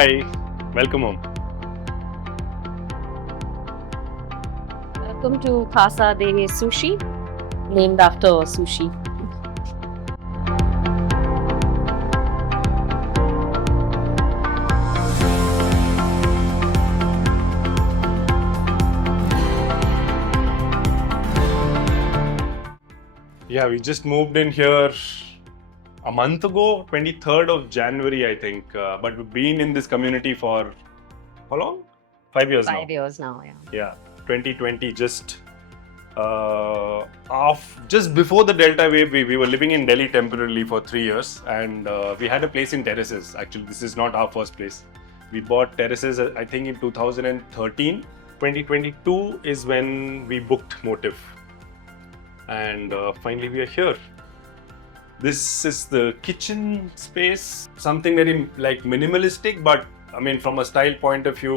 Hi, welcome home. Welcome to Casa De Sushi, named after sushi. Yeah, we just moved in here a month ago, 23rd of January, I think. But we've been in this community for how long? 5 years now. 5 years now, yeah. Yeah, 2020, just just before the Delta wave, we were living in Delhi temporarily for 3 years, and we had a place in terraces. Actually, this is not our first place. We bought terraces, I think, in 2013. 2022 is when we booked Motif, and finally we are here. This is the kitchen space, something very like minimalistic, but I mean from a style point of view,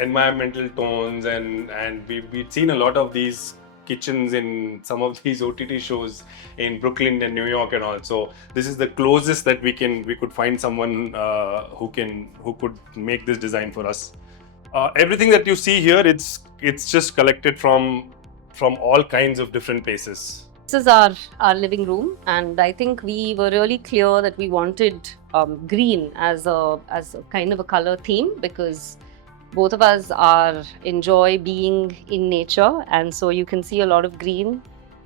environmental tones, and we'd seen a lot of these kitchens in some of these OTT shows in Brooklyn and New York and all. So this is the closest that we could find someone who could make this design for us. Everything that you see here, it's just collected from all kinds of different places. This is our living room, and I think we were really clear that we wanted green as a kind of a color theme, because both of us enjoy being in nature, and so you can see a lot of green.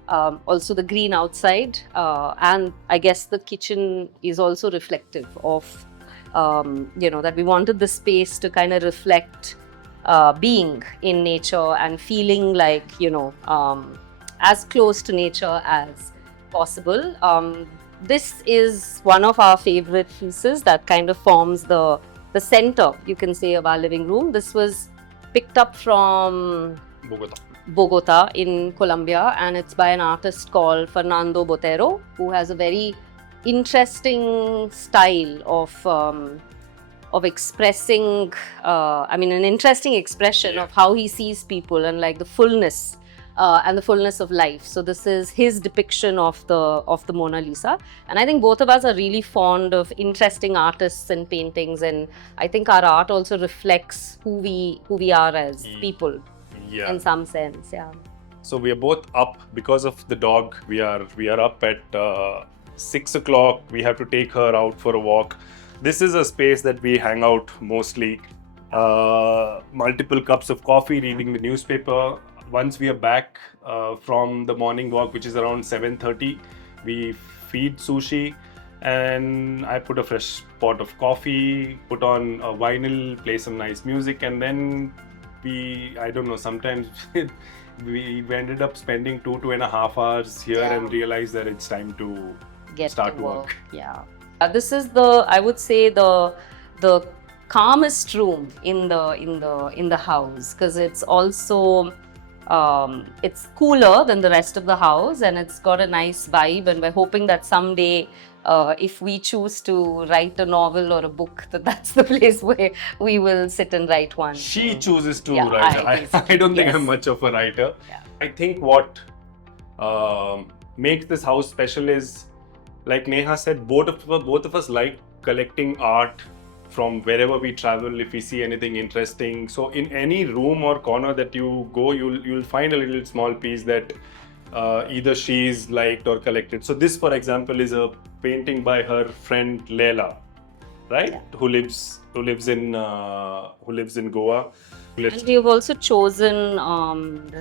Also the green outside, and I guess the kitchen is also reflective of that we wanted the space to kind of reflect being in nature and feeling like as close to nature as possible. This is one of our favorite pieces that kind of forms the center, you can say, of our living room. This was picked up from Bogotá in Colombia, and it's by an artist called Fernando Botero, who has a very interesting style of expressing, an interesting expression of how he sees people and like the fullness and the fullness of life. So this is his depiction of the Mona Lisa, and I think both of us are really fond of interesting artists and paintings, and I think our art also reflects who we are as people, in some sense. Yeah. So we are both up because of the dog. We are up at 6 o'clock. We have to take her out for a walk. This is a space that we hang out mostly. Multiple cups of coffee, reading the newspaper. Once we are back from the morning walk, which is around 7:30, we feed Sushi, and I put a fresh pot of coffee, put on a vinyl, play some nice music, and then sometimes we ended up spending 2.5 hours here and realized that it's time to start work. Yeah. This is I would say the calmest room in the house, because it's also it's cooler than the rest of the house, and it's got a nice vibe, and we're hoping that someday if we choose to write a novel or a book, that's the place where we will sit and write one. She chooses to write. I don't think I'm much of a writer. Yeah. I think what makes this house special is, like Neha said, both of us like collecting art from wherever we travel. If we see anything interesting, so in any room or corner that you go, you'll find a little small piece that either she's liked or collected. So this, for example, is a painting by her friend Leila, right? Yeah. Who lives in Goa. And we have also chosen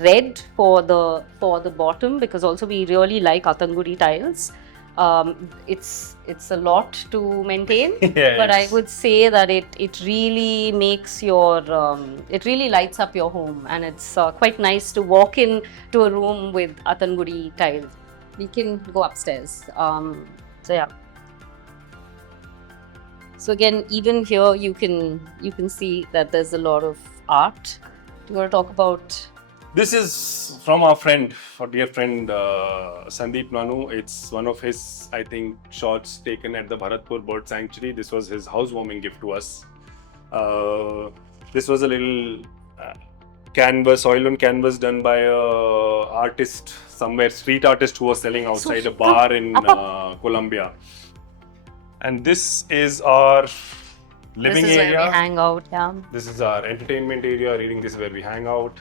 red for the bottom, because also we really like Atangudi tiles. It's a lot to maintain, yes. But I would say that it really makes it really lights up your home, and it's quite nice to walk in to a room with Atangudi tiles. We can go upstairs. So yeah. So again, even here you can see that there's a lot of art. Do you want to talk about? This is from our dear friend Sandeep Nanu. It's one of his, I think, shots taken at the Bharatpur Bird Sanctuary. This was his housewarming gift to us. This was a little canvas, oil on canvas, done by a artist somewhere, street artist, who was selling outside a bar in Colombia. And this is our living this is area. where we hang out. Yeah. This is our entertainment area. Reading, this is where we hang out.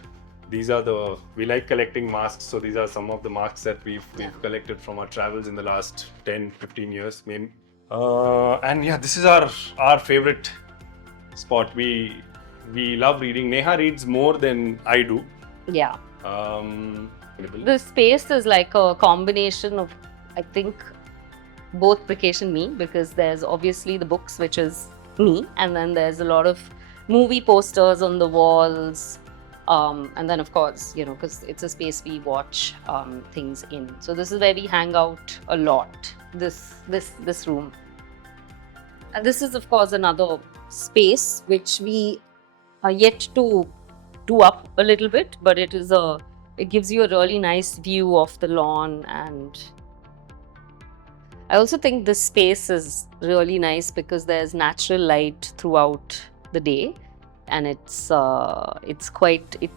These are we like collecting masks, so these are some of the masks that we've collected from our travels in the last 10, 15 years, maybe. And yeah, this is our favorite spot. We love reading. Neha reads more than I do. Yeah. Um, The space is like a combination of, I think, both Brikesh and me, because there's obviously the books, which is me, and then there's a lot of movie posters on the walls, and then of course, you know, because it's a space we watch things in. So this is where we hang out a lot. This room, and this is of course another space which we are yet to do up a little bit, but it gives you a really nice view of the lawn. And I also think this space is really nice because there's natural light throughout the day, and it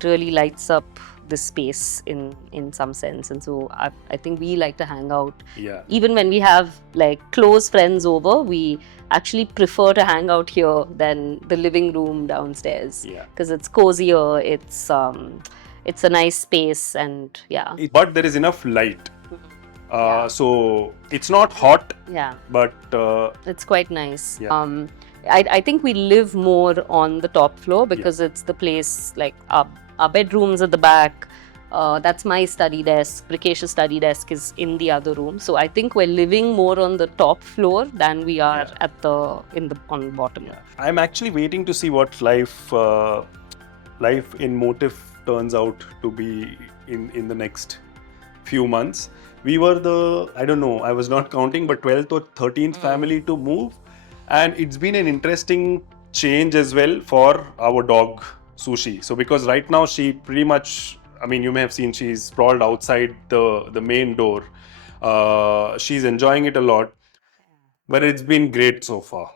really lights up the space in some sense. And so I think we like to hang out. Yeah. Even when we have like close friends over, we actually prefer to hang out here than the living room downstairs. Yeah. Because it's cozier, it's a nice space, and yeah. But there is enough light. Yeah. So it's not hot, Yeah. but It's quite nice. Yeah. I think we live more on the top floor because it's the place, like our bedroom's at the back. That's my study desk. Brikesh's study desk is in the other room. So I think we're living more on the top floor than we are on the bottom. yeah. I'm actually waiting to see what life in Motif turns out to be in the next few months. We were I don't know, I was not counting, but 12th or 13th family to move. And it's been an interesting change as well for our dog, Sushi. So because right now she pretty much, I mean, you may have seen she's sprawled outside the main door. She's enjoying it a lot, but it's been great so far.